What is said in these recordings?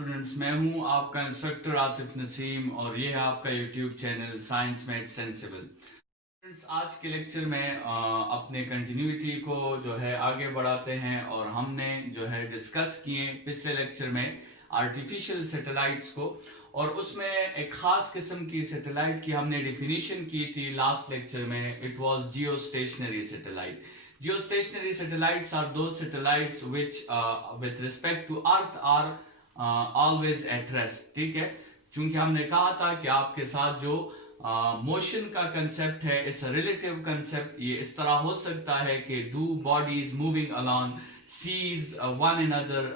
Students, मैं हूं आपका इंस्ट्रक्टर आतिफ नसीम और ये है आपका YouTube channel science made sensible. Students, आज के लेक्चर में अपने कंटिन्यूटी को जो है आगे बढ़ाते हैं और हमने जो है डिस्कस किए पिछले लेक्चर में आर्टिफिशियल सैटेलाइट्स को, और उसमें एक खास किस्म की सैटेलाइट की हमने डिफिनीशन की थी लास्ट लेक्चर में। It was Jio stationery satellite. Geostationary satellites are those satellites which with respect to Earth are always at rest। ठीक है, चूंकि हमने कहा था कि आपके साथ जो मोशन का कंसेप्ट है, इस रिलेटिव कंसेप्ट, ये इस तरह हो सकता है कि दो bodies moving along sees one another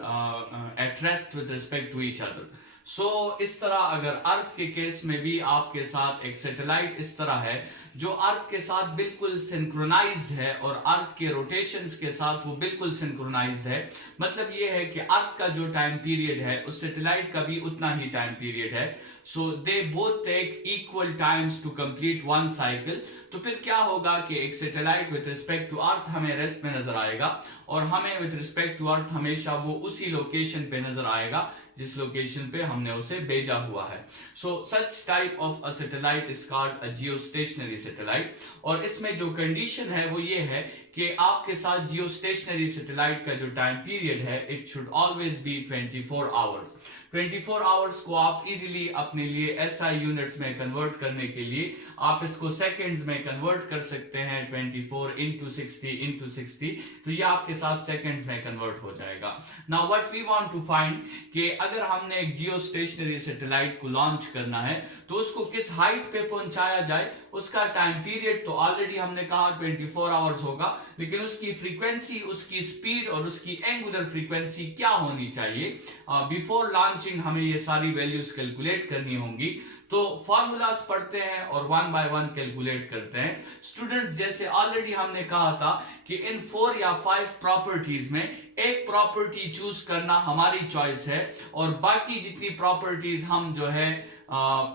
at rest with respect to each other. So इस तरह अगर अर्थ के केस में भी आपके साथ एक सैटेलाइट इस तरह है जो अर्थ के साथ बिल्कुल सिंक्रोनाइज्ड है और अर्थ के रोटेशंस के साथ वो बिल्कुल सिंक्रोनाइज्ड है, मतलब ये है कि अर्थ का जो टाइम पीरियड है उस सैटेलाइट का भी उतना ही टाइम पीरियड है। So they both take equal times to complete one cycle. तो फिर क्या होगा कि एक satellite with respect to earth हमें रेस्ट में नजर आएगा और हमें विद रिस्पेक्ट टू अर्थ हमेशा वो उसी लोकेशन पे नजर आएगा जिस लोकेशन पे हमने उसे भेजा हुआ है। So such type of a satellite is called a geostationary satellite. और इसमें जो कंडीशन है वो ये है कि आपके साथ जियोस्टेशनरी सैटेलाइट का जो टाइम पीरियड है it should always be 24 hours. 24 hours को आप इजीली अपने लिए एसआई यूनिट्स में कन्वर्ट करने के लिए आप इसको सेकंड्स में कन्वर्ट कर सकते हैं। 24 इंटू 60 इंटू 60, तो ये आपके साथ सेकंड्स में कन्वर्ट हो जाएगा। Now what we want to find कि अगर हमने एक जियो स्टेशनरी सैटेलाइट को लॉन्च करना है तो उसको किस हाइट पे पहुंचाया जाए, उसका टाइम पीरियड तो ऑलरेडी हमने कहा 24 आवर्स होगा, लेकिन उसकी फ्रीक्वेंसी, उसकी स्पीड और उसकी एंगुलर फ्रीक्वेंसी क्या होनी चाहिए। बिफोर लॉन्चिंग हमें ये सारी वैल्यूज कैलकुलेट करनी होंगी। तो फॉर्मूलाज पढ़ते हैं और वन बाय वन कैलकुलेट करते हैं। स्टूडेंट्स, जैसे ऑलरेडी हमने कहा था कि इन 4 या 5 प्रॉपर्टीज में एक प्रॉपर्टी चूज करना हमारी चॉइस है और बाकी जितनी प्रॉपर्टीज हम जो है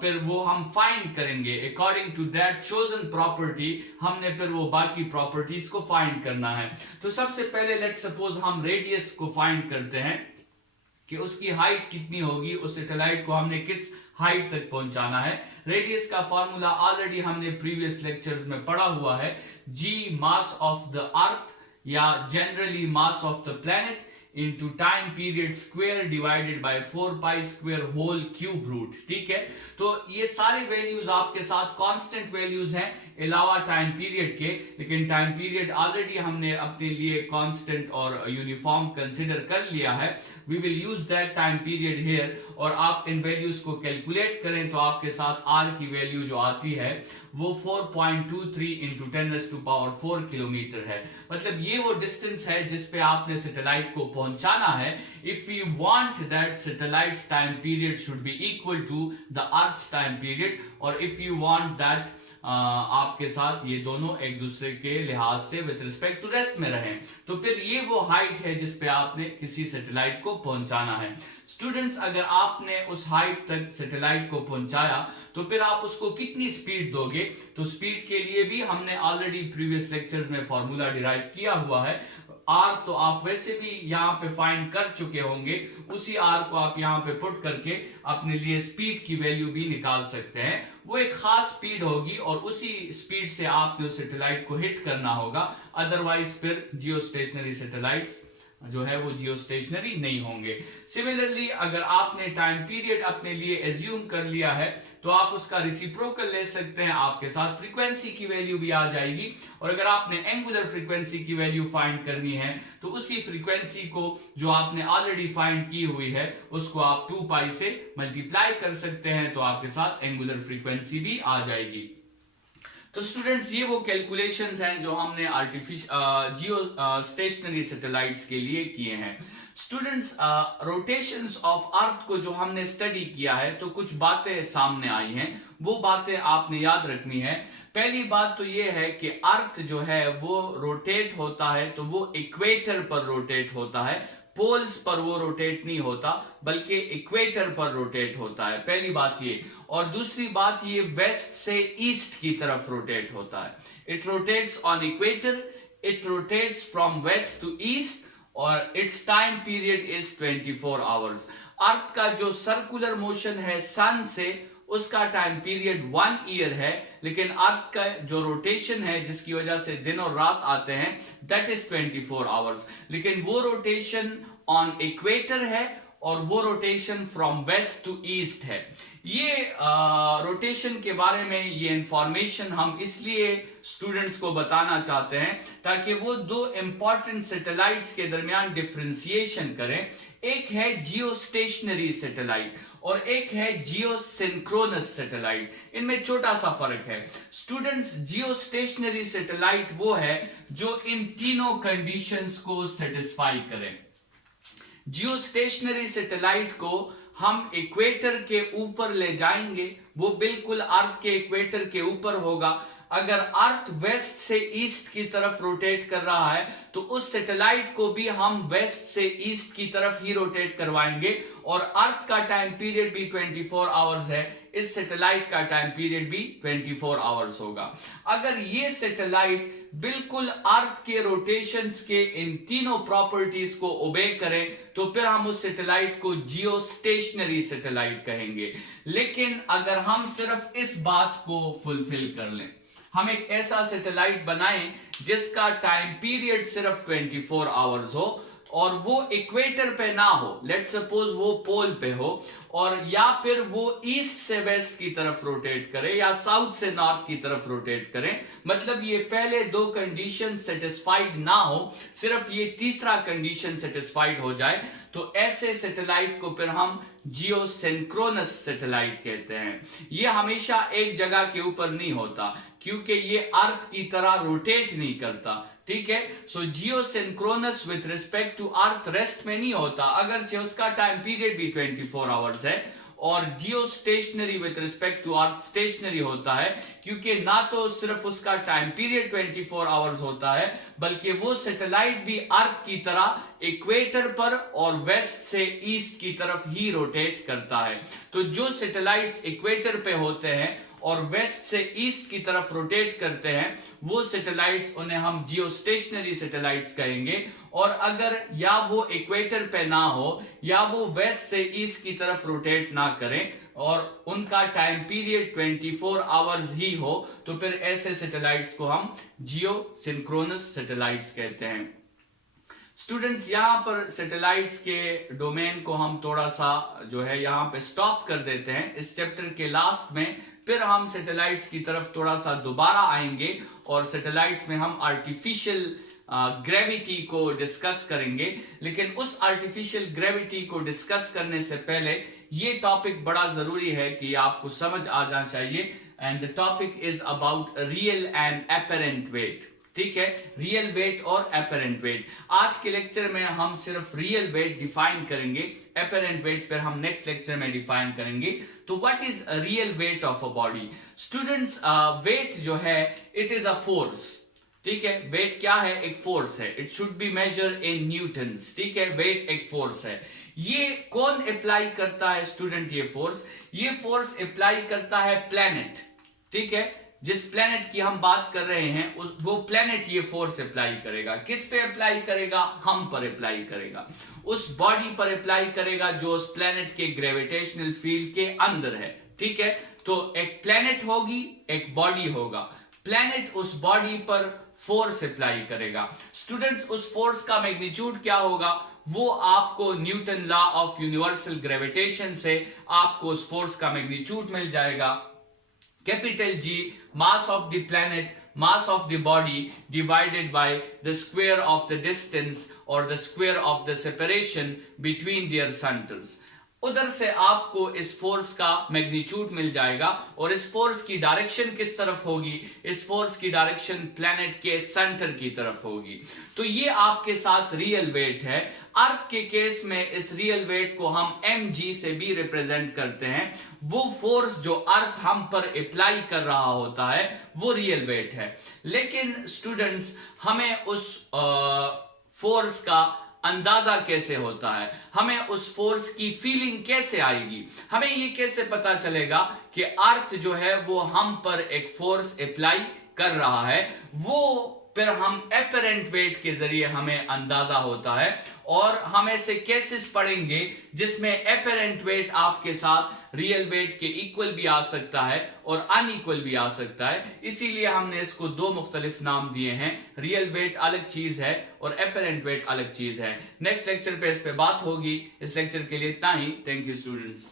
फिर वो हम फाइंड करेंगे according to that chosen property. हमने फिर वो बाकी प्रॉपर्टीज को फाइंड करना है। तो सबसे पहले लेट्स सपोज हम रेडियस को फाइंड करते हैं कि उसकी हाइट कितनी होगी, उस सैटेलाइट को हमने किस हाइट तक पहुंचाना है। रेडियस का फॉर्मूला ऑलरेडी हमने प्रीवियस लेक्चर्स में पढ़ा हुआ है, g mass of the earth या generally mass of the planet into time period square divided by 4 pi square whole cube root. ठीक है, तो ये सारे वैल्यूज आपके साथ कांस्टेंट वैल्यूज हैं अलावा टाइम पीरियड के, लेकिन टाइम पीरियड ऑलरेडी हमने अपने लिए कांस्टेंट और यूनिफॉर्म कंसीडर कर लिया है। We will use that time period here और आप इन वैल्यूज को कैलकुलेट करें तो आपके साथ आर की वैल्यू जो आती है वो 4.23 इंटू 10⁴ किलोमीटर है। मतलब ये वो डिस्टेंस है जिस पे आपने सैटेलाइट को पहुंचाना है। If you want that satellite's time period should be equal to the earth's time period, और इफ यू वांट दैट आपके साथ ये दोनों एक दूसरे के लिहाज से विद रिस्पेक्ट टू रेस्ट में रहें, तो फिर ये वो हाइट है जिस पे आपने किसी सैटेलाइट को पहुंचाना है। स्टूडेंट्स, अगर आपने उस हाइट तक सैटेलाइट को पहुंचाया तो फिर आप उसको कितनी स्पीड दोगे। तो स्पीड के लिए भी हमने ऑलरेडी प्रीवियस लेक्चर्स में फॉर्मूला डिराइव किया हुआ है। आर तो आप वैसे भी यहाँ पे फाइंड कर चुके होंगे, उसी आर को आप यहाँ पे पुट करके अपने लिए स्पीड की वैल्यू भी निकाल सकते हैं। वो एक खास स्पीड होगी और उसी स्पीड से आपने उस सैटेलाइट को हिट करना होगा, अदरवाइज फिर जियो स्टेशनरी सैटेलाइट्स जो है वो जियो स्टेशनरी नहीं होंगे। सिमिलरली, अगर आपने टाइम पीरियड अपने लिए एज्यूम कर लिया है तो आप उसका रिसिप्रोकल ले सकते हैं, आपके साथ फ्रीक्वेंसी की वैल्यू भी आ जाएगी। और अगर आपने एंगुलर फ्रीक्वेंसी की वैल्यू फाइंड करनी है तो उसी फ्रीक्वेंसी को जो आपने ऑलरेडी फाइंड की हुई है उसको आप 2 पाई से मल्टीप्लाई कर सकते हैं, तो आपके साथ एंगुलर फ्रीक्वेंसी भी आ जाएगी। तो स्टूडेंट्स, ये वो कैलकुलेशंस हैं जो हमने जियो स्टेशनरी सैटेलाइट्स के लिए किए हैं। स्टूडेंट्स, रोटेशंस ऑफ अर्थ को जो हमने स्टडी किया है तो कुछ बातें सामने आई हैं, वो बातें आपने याद रखनी है। पहली बात तो ये है कि अर्थ जो है वो रोटेट होता है तो वो इक्वेटर पर रोटेट होता है, पोल्स पर वो रोटेट नहीं होता बल्कि इक्वेटर पर रोटेट होता है, पहली बात ये। और दूसरी बात, ये वेस्ट से ईस्ट की तरफ रोटेट होता है। It rotates on equator, it rotates from west to east और its time period is 24 hours. Earth का जो सर्कुलर मोशन है सन से, उसका टाइम पीरियड 1 ईयर है, लेकिन अर्थ का जो रोटेशन है जिसकी वजह से दिन और रात आते हैं, दैट इज 24 आवर्स। लेकिन वो रोटेशन ऑन इक्वेटर है और वो rotation from west to east है। ये रोटेशन के बारे में ये इंफॉर्मेशन हम इसलिए स्टूडेंट्स को बताना चाहते हैं ताकि वो दो इंपॉर्टेंट सैटेलाइट्स के दरमियान डिफरेंशिएशन करें। एक है जियो स्टेशनरी सैटेलाइट और एक है जियो सिंक्रोनस सैटेलाइट। इनमें छोटा सा फर्क है स्टूडेंट्स। जियो स्टेशनरी सैटेलाइट वो है जो इन तीनों कंडीशंस को सेटिस्फाई करे। जियो स्टेशनरी सैटेलाइट को हम इक्वेटर के ऊपर ले जाएंगे, वो बिल्कुल अर्थ के इक्वेटर के ऊपर होगा। अगर अर्थ वेस्ट से ईस्ट की तरफ रोटेट कर रहा है तो उस सैटेलाइट को भी हम वेस्ट से ईस्ट की तरफ ही रोटेट करवाएंगे और अर्थ का टाइम पीरियड भी 24 आवर्स है, इस सैटेलाइट का टाइम पीरियड भी 24 आवर्स होगा। अगर ये सैटेलाइट बिल्कुल अर्थ के रोटेशंस के इन तीनों प्रॉपर्टीज को ओबे करें तो फिर हम उस सैटेलाइट को जियो स्टेशनरी सैटेलाइट कहेंगे। लेकिन अगर हम सिर्फ इस बात को फुलफिल कर लें, हम एक ऐसा सैटेलाइट बनाएं जिसका टाइम पीरियड सिर्फ 24 आवर्स हो और वो इक्वेटर पे ना हो, लेट्स सपोज वो पोल पे हो, और या फिर वो ईस्ट से वेस्ट की तरफ रोटेट करे या साउथ से नॉर्थ की तरफ रोटेट करे, मतलब ये पहले दो कंडीशन सेटिस्फाइड ना हो, सिर्फ ये तीसरा कंडीशन सेटिस्फाइड हो जाए, तो ऐसे सैटेलाइट को फिर हम जियो सिंक्रोनस सैटेलाइट कहते हैं। ये हमेशा एक जगह के ऊपर नहीं होता क्योंकि ये अर्थ की तरह रोटेट नहीं करता, ठीक है। So geosynchronous with respect to earth rest में नहीं होता, अगर उसका टाइम पीरियड भी 24 आवर्स है, और geostationary with respect to earth stationary होता है क्योंकि ना तो सिर्फ उसका टाइम पीरियड 24 आवर्स होता है बल्कि वो सैटेलाइट भी अर्थ की तरह इक्वेटर पर और वेस्ट से ईस्ट की तरफ ही रोटेट करता है। तो जो सैटेलाइट्स इक्वेटर पे होते हैं और वेस्ट से ईस्ट की तरफ रोटेट करते हैं वो सैटेलाइट्स, उन्हें हम जियो स्टेशनरी सैटेलाइट्स कहेंगे। और अगर या वो इक्वेटर पे ना हो या वो वेस्ट से ईस्ट की तरफ रोटेट ना करें और उनका टाइम पीरियड 24 आवर्स ही हो तो फिर ऐसे सैटेलाइट्स को हम जियो सिंक्रोनस सैटेलाइट्स कहते हैं। स्टूडेंट्स, यहां पर सैटेलाइट्स के डोमेन को हम थोड़ा सा जो है यहां पे स्टॉप कर देते हैं। इस चैप्टर के लास्ट में फिर हम सैटेलाइट्स की तरफ थोड़ा सा दोबारा आएंगे और सैटेलाइट्स में हम आर्टिफिशियल ग्रेविटी को डिस्कस करेंगे। लेकिन उस आर्टिफिशियल ग्रेविटी को डिस्कस करने से पहले ये टॉपिक बड़ा जरूरी है कि आपको समझ आ जाना चाहिए, and the topic is about real and apparent weight. ठीक है, रियल वेट और एपरेंट वेट। आज के लेक्चर में हम सिर्फ रियल वेट डिफाइन करेंगे, एपरेंट वेट पर हम नेक्स्ट लेक्चर में डिफाइन करेंगे। तो what is real weight of a body? Students, weight जो है इट इज अ फोर्स। ठीक है, वेट क्या है? एक फोर्स है। It should be measure in newtons. ठीक है, वेट एक फोर्स है। ये कौन अप्लाई करता है स्टूडेंट? ये फोर्स अप्लाई करता है प्लैनेट। ठीक है, जिस प्लैनेट की हम बात कर रहे हैं वो प्लैनेट ये फोर्स अप्लाई करेगा। किस पे अप्लाई करेगा? हम पर अप्लाई करेगा, उस बॉडी पर अप्लाई करेगा जो उस प्लैनेट के ग्रेविटेशनल फील्ड के अंदर है। ठीक है, तो एक प्लैनेट होगी, एक बॉडी होगा। प्लैनेट उस बॉडी पर फोर्स अप्लाई करेगा। स्टूडेंट्स, उस फोर्स का मैग्नीट्यूड क्या होगा? वो आपको Newton law of universal gravitation से आपको उस फोर्स का मैग्नीट्यूड मिल जाएगा। Capital G, mass of the planet, mass of the body divided by the square of the distance or the square of the separation between their centers। उधर से आपको इस force का मैग्नीट्यूड मिल जाएगा और इस फोर्स की डायरेक्शन किस तरफ होगी? इस फोर्स की डायरेक्शन प्लैनेट के सेंटर की तरफ होगी। तो ये आपके साथ रियल वेट है। अर्थ के केस में इस रियल वेट को हम mg से भी रिप्रेजेंट करते हैं। वो फोर्स जो अर्थ हम पर अप्लाई कर रहा होता है वो रियल वेट है। लेकिन स्टूडेंट्स, हमें उस फोर्स का अंदाजा कैसे होता है? हमें उस फोर्स की फीलिंग कैसे आएगी? हमें ये कैसे पता चलेगा कि अर्थ जो है वो हम पर एक फोर्स अप्लाई कर रहा है? वो फिर हम एपरेंट वेट के जरिए हमें अंदाजा होता है, और हम ऐसे केसेस पढ़ेंगे जिसमें एपरेंट वेट आपके साथ रियल वेट के इक्वल भी आ सकता है और अनइक्वल भी आ सकता है। इसीलिए हमने इसको दो मुख्तलिफ नाम दिए हैं, रियल वेट अलग चीज है और एपरेंट वेट अलग चीज है। नेक्स्ट लेक्चर पे इस पे बात होगी। इस लेक्चर के लिए इतना ही। Thank you students.